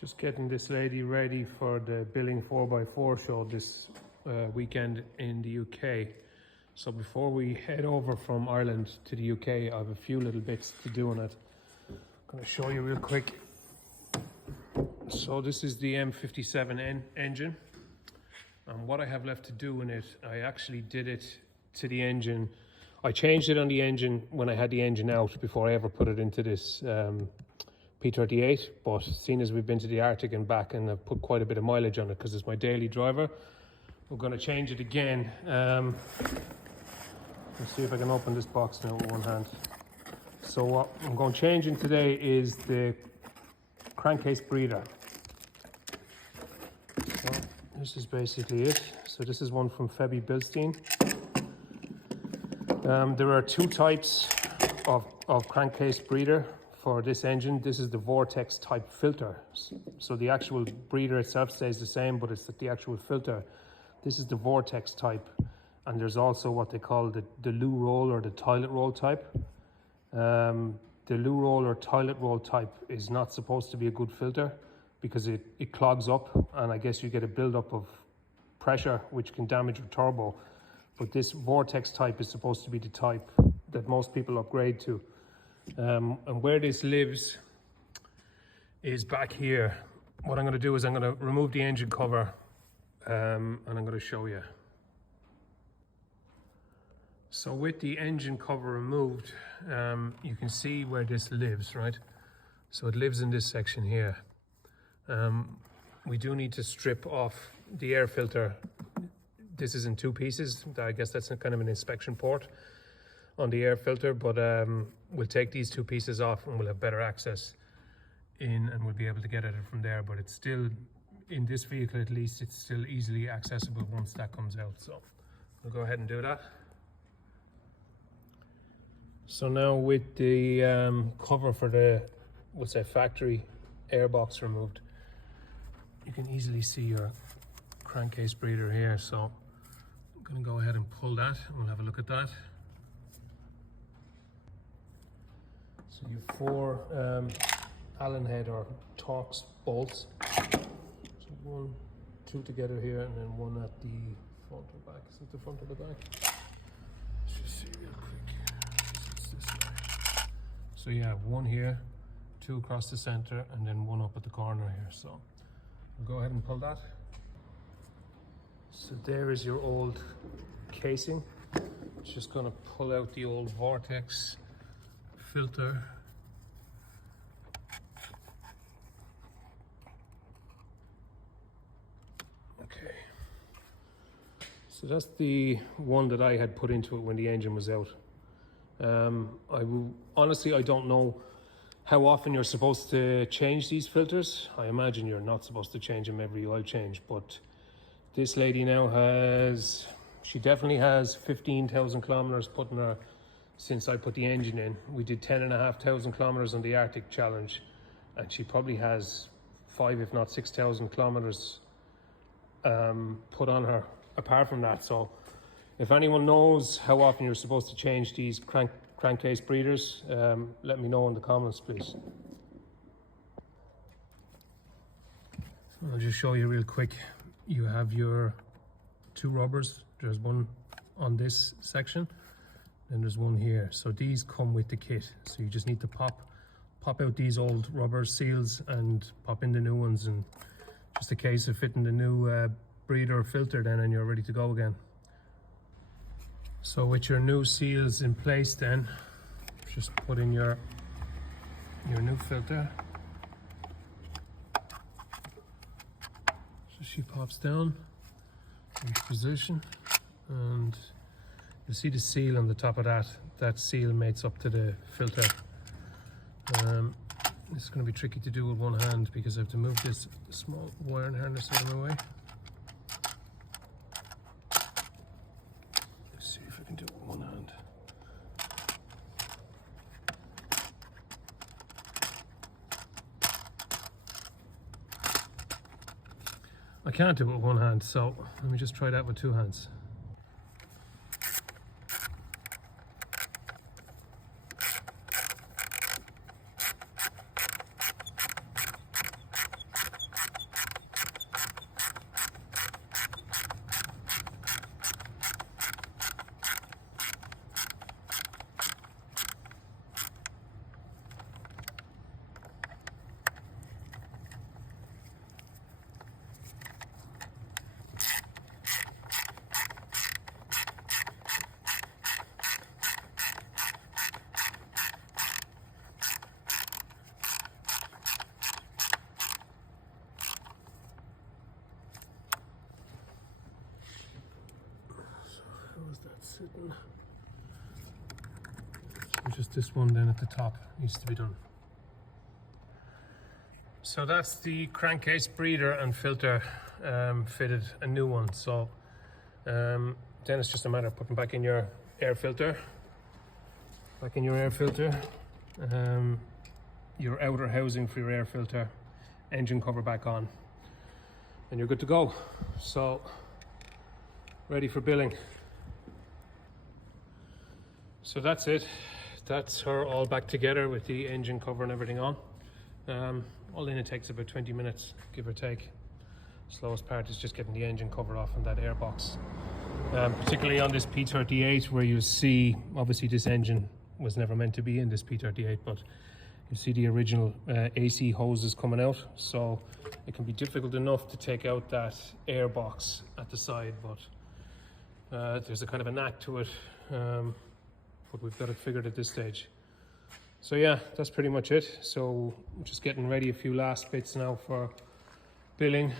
Just getting this lady ready for the Billing 4x4 show this weekend in the UK. So before we head over from Ireland to the UK, I have a few little bits to do on it. I'm going to show you real quick. So this is the M57N engine. And what I have left to do in it, I actually did it to the engine. I changed it on the engine when I had the engine out before I ever put it into this P38, but seeing as we've been to the Arctic and back and I've put quite a bit of mileage on it because it's my daily driver, we're going to change it again. Let's see if I can open this box now with one hand. So what I'm going changing today is the crankcase breather. So this is basically it. So this is one from Febby Bilstein. There are two types of crankcase breather for this engine. This is the vortex type filter. So the actual breather itself stays the same, but it's the actual filter. This is the vortex type. And there's also what they call the loo roll or the toilet roll type. The loo roll or toilet roll type is not supposed to be a good filter because it clogs up, and I guess you get a buildup of pressure which can damage your turbo. But this vortex type is supposed to be the type that most people upgrade to. And where this lives is back here. What I'm going to do is I'm going to remove the engine cover and I'm going to show you. So with the engine cover removed, you can see where this lives, right? So it lives in this section here. We do need to strip off the air filter. This is in two pieces. I guess that's kind of an inspection port on the air filter, but we'll take these two pieces off and we'll have better access in and we'll be able to get at it from there. But it's still, in this vehicle at least, it's still easily accessible once that comes out. So we'll go ahead and do that. So now with the cover for the, we'll say, factory airbox removed, you can easily see your crankcase breather here. So I'm going to go ahead and pull that and we'll have a look at that. So you have four Allen head or Torx bolts. So one, two together here, and then one at the front or back. Is it the front or the back? Let's just see real quick. It's this way. So you have one here, two across the center, and then one up at the corner here. So we'll go ahead and pull that. So there is your old casing. It's just going to pull out the old vortex filter. Okay. So that's the one that I had put into it when the engine was out. Honestly, I don't know how often you're supposed to change these filters. I imagine you're not supposed to change them every oil change, but this lady now has, she definitely has 15,000 kilometers put in her since I put the engine in. We did 10,500 kilometers on the Arctic challenge, and she probably has 5 if not 6,000 kilometers put on her apart from that. So if anyone knows how often you're supposed to change these crankcase breathers, let me know in the comments, please. I'll just show you real quick. You have your two rubbers. There's one on this section, and there's one here. So these come with the kit. So you just need to pop out these old rubber seals and pop in the new ones, and just a case of fitting the new breather filter then, and you're ready to go again. So with your new seals in place then, just put in your new filter. So she pops down into position, and you see the seal on the top of that. That seal mates up to the filter. It's going to be tricky to do with one hand because I have to move this small wiring harness out of my way. Let's see if I can do it with one hand. I can't do it with one hand, so let me just try that with two hands. sitting. So just this one then at the top needs to be done. So that's the crankcase breather and filter fitted, a new one. So then it's just a matter of putting back in your air filter, your outer housing for your air filter, engine cover back on, and you're good to go. So ready for billing. So that's it. That's her all back together with the engine cover and everything on. All in, it takes about 20 minutes, give or take. Slowest part is just getting the engine cover off and that airbox. Particularly on this P38, where you see, obviously this engine was never meant to be in this P38, but you see the original AC hoses coming out, so it can be difficult enough to take out that airbox at the side, but there's a kind of a knack to it, but we've got it figured at this stage. So yeah, that's pretty much it. So I'm just getting ready a few last bits now for billing.